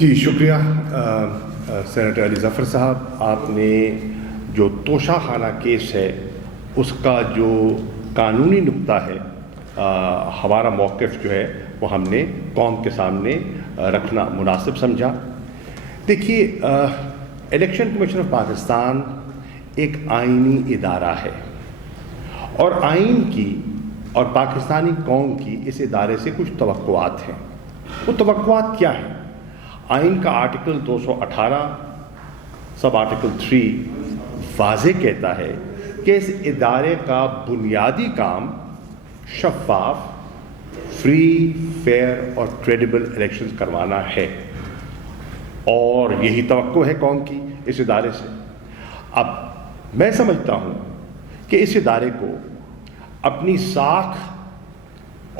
جی شکریہ سینیٹر علی ظفر صاحب. آپ نے جو توشہ خانہ کیس ہے اس کا جو قانونی نقطہ ہے ہمارا موقف جو ہے وہ ہم نے قوم کے سامنے رکھنا مناسب سمجھا. دیکھیے الیکشن کمیشن آف پاکستان ایک آئینی ادارہ ہے اور آئین کی اور پاکستانی قوم کی اس ادارے سے کچھ توقعات ہیں. وہ توقعات کیا ہیں؟ آئین کا آرٹیکل 218 سب آرٹیکل 3 واضح کہتا ہے کہ اس ادارے کا بنیادی کام شفاف، فری، فیئر اور کریڈیبل الیکشنز کروانا ہے، اور یہی توقع ہے قوم کی اس ادارے سے. اب میں سمجھتا ہوں کہ اس ادارے کو اپنی ساکھ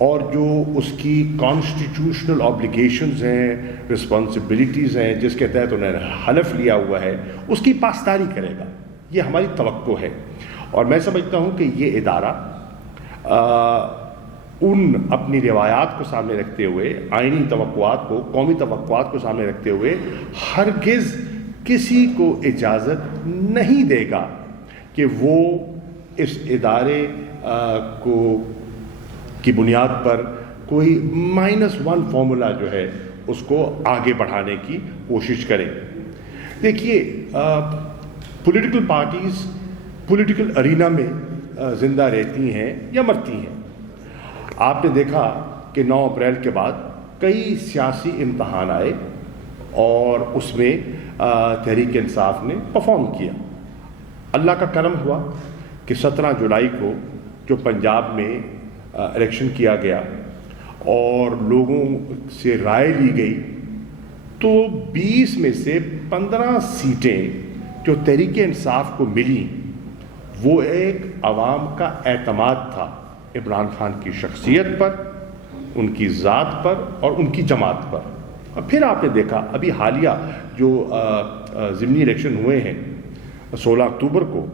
اور جو اس کی کانسٹیٹیوشنل آبلیگیشنز ہیں، رسپانسبلٹیز ہیں جس کے تحت انہوں نے حلف لیا ہوا ہے، اس کی پاسداری کرے گا. یہ ہماری توقع ہے. اور میں سمجھتا ہوں کہ یہ ادارہ ان اپنی روایات کو سامنے رکھتے ہوئے، آئینی توقعات کو، قومی توقعات کو سامنے رکھتے ہوئے ہرگز کسی کو اجازت نہیں دے گا کہ وہ اس ادارے کو کی بنیاد پر کوئی -1 فارمولا جو ہے اس کو آگے بڑھانے کی کوشش کرے. دیکھیے پولیٹیکل پارٹیز پولیٹیکل ارینا میں زندہ رہتی ہیں یا مرتی ہیں. آپ نے دیکھا کہ 9 اپریل کے بعد کئی سیاسی امتحان آئے اور اس میں تحریک انصاف نے پرفارم کیا. اللہ کا کرم ہوا کہ 17 جولائی کو جو پنجاب میں الیکشن کیا گیا اور لوگوں سے رائے لی گئی تو 20 میں سے 15 سیٹیں جو تحریک انصاف کو ملی وہ ایک عوام کا اعتماد تھا عمران خان کی شخصیت پر، ان کی ذات پر اور ان کی جماعت پر. اور پھر آپ نے دیکھا ابھی حالیہ جو ضمنی الیکشن ہوئے ہیں 16 اکتوبر کو،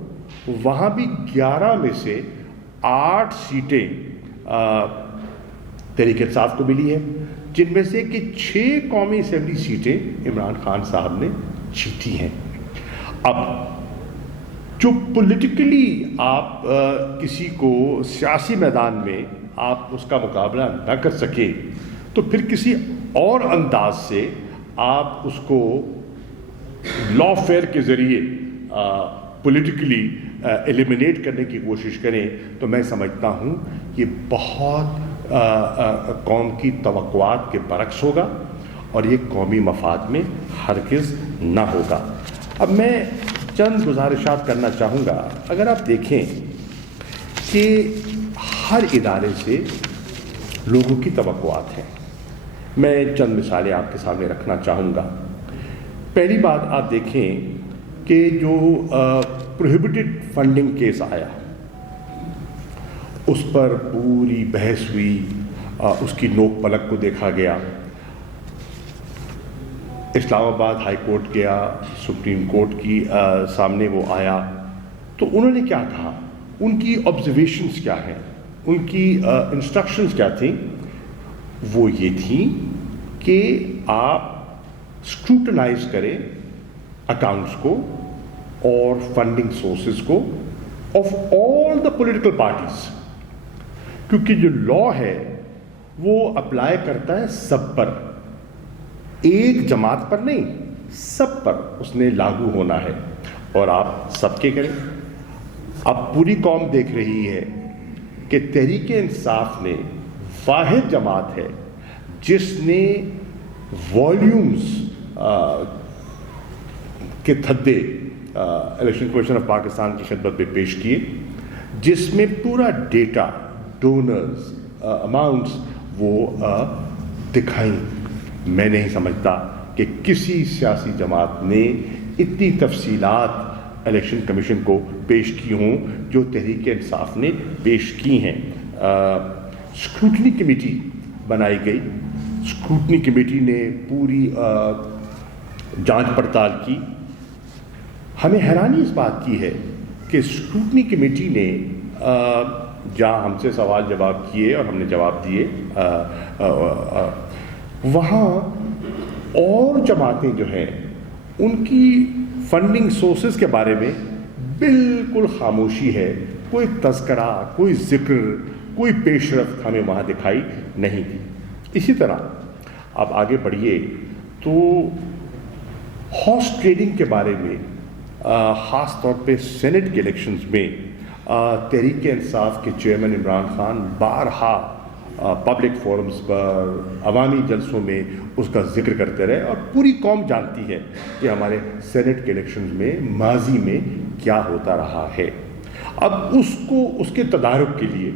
وہاں بھی 11 میں سے 8 سیٹیں تحریک انصاف کو ملی ہے، جن میں سے کہ 6 قومی اسمبلی سیٹیں عمران خان صاحب نے جیتی ہیں. اب جو پولیٹیکلی آپ کسی کو سیاسی میدان میں آپ اس کا مقابلہ نہ کر سکے تو پھر کسی اور انداز سے آپ اس کو لا فیئر کے ذریعے پولیٹیکلی ایلیمینیٹ کرنے کی کوشش کریں تو میں سمجھتا ہوں یہ بہت قوم کی توقعات کے برعکس ہوگا اور یہ قومی مفاد میں ہرگز نہ ہوگا. اب میں چند گزارشات کرنا چاہوں گا. اگر آپ دیکھیں کہ ہر ادارے سے لوگوں کی توقعات ہیں، میں چند مثالیں آپ کے سامنے رکھنا چاہوں گا. پہلی بات آپ دیکھیں کہ جو پروہیبٹڈ فنڈنگ کیس آیا اس پر پوری بحث ہوئی، اس کی نوک پلک کو دیکھا گیا. اسلام آباد ہائی کورٹ گیا، سپریم کورٹ کی سامنے وہ آیا تو انہوں نے کیا کہا، ان کی آبزرویشنز کیا ہیں، ان کی انسٹرکشنز کیا تھیں. وہ یہ تھیں کہ آپ اسکروٹنائز کریں اکاؤنٹس کو اور فنڈنگ سورسز کو of all the political parties, کیونکہ جو لا ہے وہ اپلائی کرتا ہے سب پر، ایک جماعت پر نہیں، سب پر اس نے لاگو ہونا ہے اور آپ سب کے کریں. اب پوری قوم دیکھ رہی ہے کہ تحریک انصاف نے واحد جماعت ہے جس نے والیومز کے تھدے الیکشن کمیشن آف پاکستان کی خدمت میں پیش کیے، جس میں پورا ڈیٹا، ڈونرز، اماؤنٹس وہ دکھائیں. میں نہیں سمجھتا کہ کسی سیاسی جماعت نے اتنی تفصیلات الیکشن کمیشن کو پیش کی ہوں جو تحریک انصاف نے پیش کی ہیں. اسکروٹنی کمیٹی بنائی گئی، اسکروٹنی کمیٹی نے پوری جانچ پڑتال کی. ہمیں حیرانی اس بات کی ہے کہ اسکروٹنی کمیٹی نے جہاں ہم سے سوال جواب کیے اور ہم نے جواب دیے، وہاں اور جماعتیں جو ہیں ان کی فنڈنگ سورسز کے بارے میں بالکل خاموشی ہے، کوئی تذکرہ، کوئی ذکر، کوئی پیش رفت ہمیں وہاں دکھائی نہیں دی۔ اسی طرح آپ آگے بڑھیے تو ہارس ٹریڈنگ کے بارے میں خاص طور پہ سینٹ کے الیکشنز میں تحریک انصاف کے چیئرمین عمران خان بارہا پبلک فورمز پر، عوامی جلسوں میں اس کا ذکر کرتے رہے، اور پوری قوم جانتی ہے کہ ہمارے سینٹ کے الیکشنز میں ماضی میں کیا ہوتا رہا ہے۔ اب اس کے تدارک کے لیے